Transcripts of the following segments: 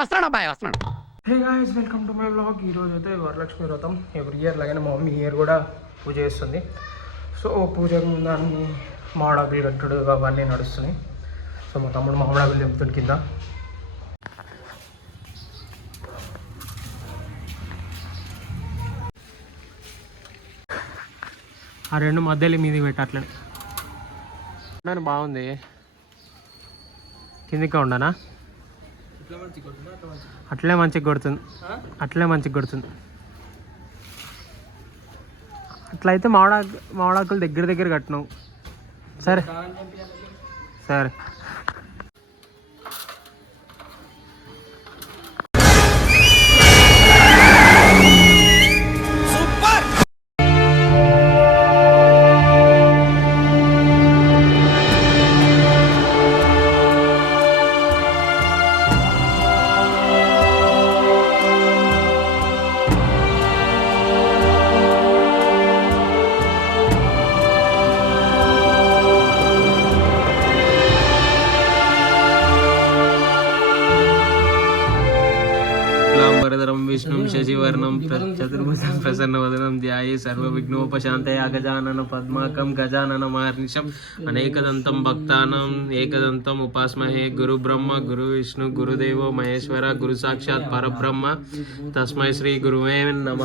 వస్తాడు అబ్బాయి వస్తున్నాడు. Hey guys welcome to my blog ఈరోజు అయితే వరలక్ష్మి వ్రతం. ఎవ్రీ ఇయర్ లాగానే మా మమ్మీ ఇయర్ కూడా పూజ చేస్తుంది. సో పూజకు ముందు అన్ని మామిడాకులు కట్టుడు అవన్నీ నడుస్తున్నాయి. సో మా తమ్ముడు మామిడాకులు తెంపుతుంది కింద. ఆ రెండు మధ్యలో మీది పెట్టట్లేదు. ఉన్నాను బాగుంది. కిందికి ఉండనా? అట్లే మంచిగా? కొడుతుంది. అట్లే మంచిగా కొడుతుంది. అట్లయితే మామిడాకు మామిడాకులు దగ్గర దగ్గర కట్టినావు. సరే. సరే. శశివర్ణం చతుర్భుజం ప్రసన్నవదనం ధ్యాయే సర్వవిఘ్నోపశాంతయ గజానన పద్మాకం గజానన మహర్నిశం అనేకదంతం భక్తానం ఏకదంతం ఉపాస్మహే గురు బ్రహ్మ గురు విష్ణు గురుదేవో మహేశ్వర గురు సాక్షాత్ పరబ్రహ్మ తస్మై శ్రీ గురువే నమ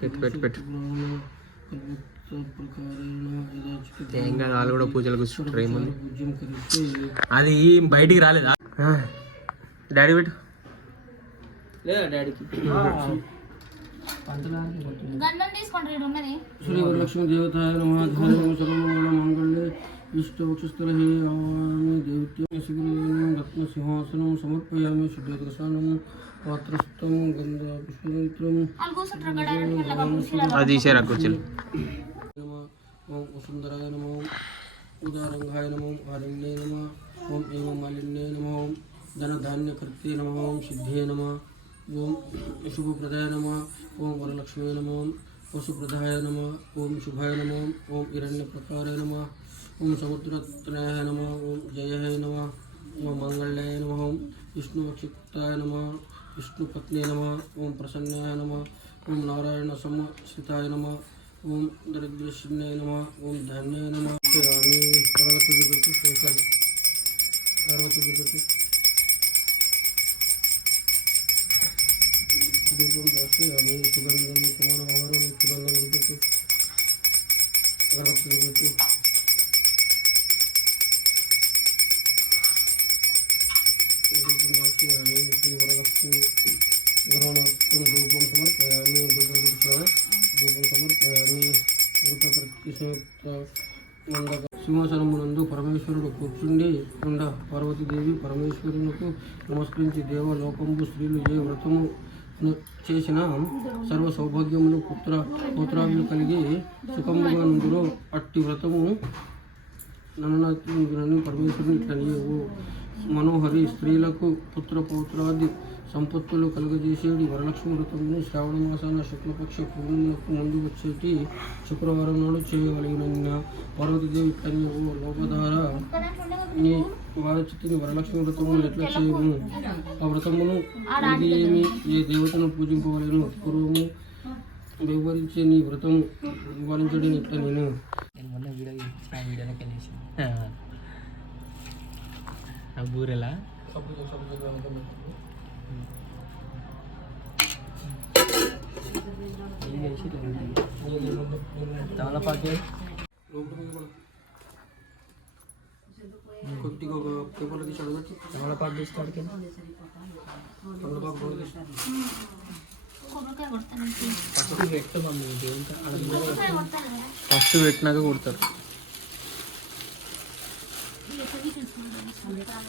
పెట్టు పెట్టు పెట్టు। ఏం కాదు వాళ్ళు కూడా పూజలు కూర్చుంటారు ఏముంది? అది బయటికి రాలేదా? డాడీ పెట్టు. లేదా డాడీకి? దేవతాయ మంగళే ఇష్టవక్షస్థల హే దేవత్యం సమర్పయామి పాత్రస్థం గంధ పుష్పమిత్రం అది తీసేరా కూర్చొని. नम ओं वसुंधराय नम ओं उदारंगाय नम ओं आरण्य नम ओं एम मालिन्ये नम ओं धनधान्यकृत्ये नम ओं सिद्धे नम ओं शुभप्रदाय नम ओं वरलक्ष्मी नम ओं वसुप्रदाय नम ओं शुभाय नम ओं हिरण्यप्रकाराय नम ओं समुद्रत्नाय नम ओं जयाय नम ओं मंगल्याय नम ओं विष्णुक्षिप्ताय नम विष्णुपत्नी नम ओं प्रसन्नाय नम ओं नारायण समस्थिताय नम ओम दरिद्र शिवने नम ओम धन्य नम शिवामी अगरबत्ती जुगती सोचल अगरबत्ती जुगती दीपम दर्शयामी सुगंधम सुमन अवरम सुगंधम जुगती अगरबत्ती जुगती दीपम दर्शयामी श्री वरलक्ष्मी ग्रहण धूपम समर्पयामी दीपम दीपम సింహాసనమునందు పరమేశ్వరుడు కూర్చుండి ఉండ పార్వతీదేవి పరమేశ్వరునికి నమస్కరించి దేవలోకంబు స్త్రీలు ఏ వ్రతము చేసిన సర్వ సౌభాగ్యములు పుత్ర పుత్రాలు కలిగి సుఖముగా నుండులో అట్టి వ్రతము నన్నని పరమేశ్వరుని ఇట్లా మనోహరి స్త్రీలకు పుత్ర పౌత్రాది సంపత్తులు కలుగజేసేది వరలక్ష్మి వ్రతమును శ్రావణ మాసాన శుక్లపక్ష పూర్ణిమకు ముందు వచ్చేటి శుక్రవారం నాడు చేయగలిగిన పార్వతీదేవి నీవు లోపధార నీ వారచితిని వరలక్ష్మి వ్రతమును ఎట్లా చేయము? ఆ వ్రతమును ఇది ఏమి? ఏ దేవతను పూజింపవలను? పూర్వము వివరించే నీ వ్రతం వివరించడం ఇట్లా నేను. బూరెలా? తమలపాకే కొద్దిగా ఒక పేపర్లో తీసి అడగచ్చు తమలపాకు తీసుకోవడానికి ఫస్ట్ పెట్టినాక కొడతారు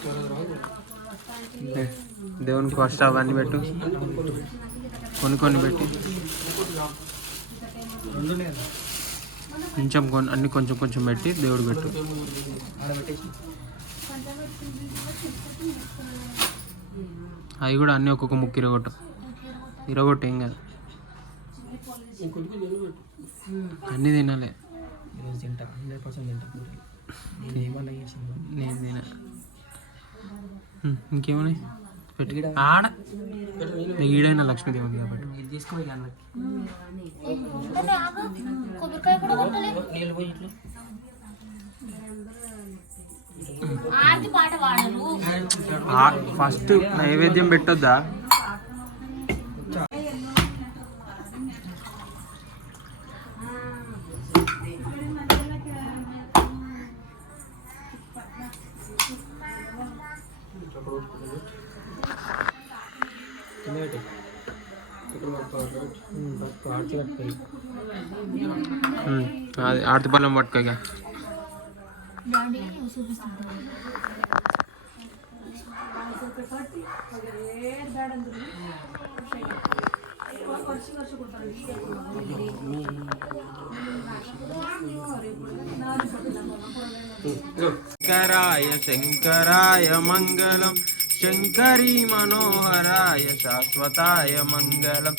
ఏ, దేవునికి ఫస్ట్ అవన్నీ పెట్టు. కొన్ని కొన్ని పెట్టి. కొంచెం కొన్ని అన్ని కొంచెం కొంచెం పెట్టి దేవుడు పెట్టు. అవి కూడా అన్నీ ఒక్కొక్క ముక్కు ఇరగొట్టు. ఇరగొట్టు ఏం కాదు. అన్నీ తినాలి. నేను తిన. ఇంకేమని. ఆడ. ఈడైనా లక్ష్మీదేవి కాబట్టి. ఇది తీసుకోవాలి కొబ్బరికాయ కూడా పాట పాడరు. ఫస్ట్ నైవేద్యం పెట్టొద్దా? అది ఆర్తి పళ్ళం పట్టుకోగా శంకరాయ శంకరాయ మంగళం. శంకరీ మనోహరాయ శాశ్వతాయ మంగళం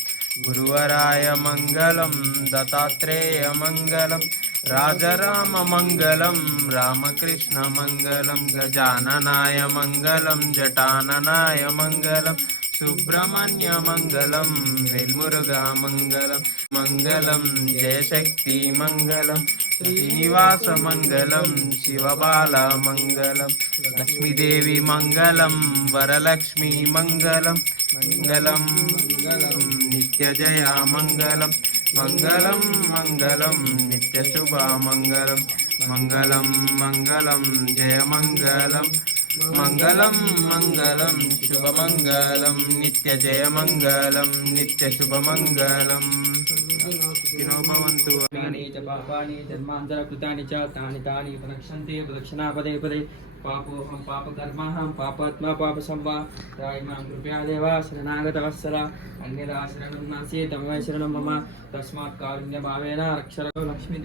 గురువరాయ మంగళం దత్తాత్రేయ మంగళం రాజరామ మంగళం రామకృష్ణ మంగళం గజాననాయ మంగళం జటాననాయ మంగళం సుబ్రహ్మణ్య మంగళం వెల్మురుగా మంగళం మంగళం జయశక్తి మంగళం శ్రీనివాస మంగళం శివబాల మంగళం లక్ష్మీదేవి మంగళం వరలక్ష్మి మంగళం మంగళం నిత్యజయ మంగళం మంగళం మంగళం నిత్యశుభ మంగళం మంగళం మంగళం జయ మంగళం మంగళం మంగళం శుభమంగళం నిత్య జయ మంగళం నిత్య శుభమంగళం సుఖినో భవంతు అని చ పాపాని జన్మాంతర కృతాని చ తాని తాని ప్రదక్షంతే ప్రదక్షిణా పదే పదే పాపోహం పాపకర్మాహం పాపాత్మా పాప సంవా రాయమాం కృపయా దేవా శరణాగత వత్సల అన్యదా శరణం నాసి తమవే శరణం మమ తస్మాత్ కారుణ్య భావేన రక్షణ లక్ష్మీ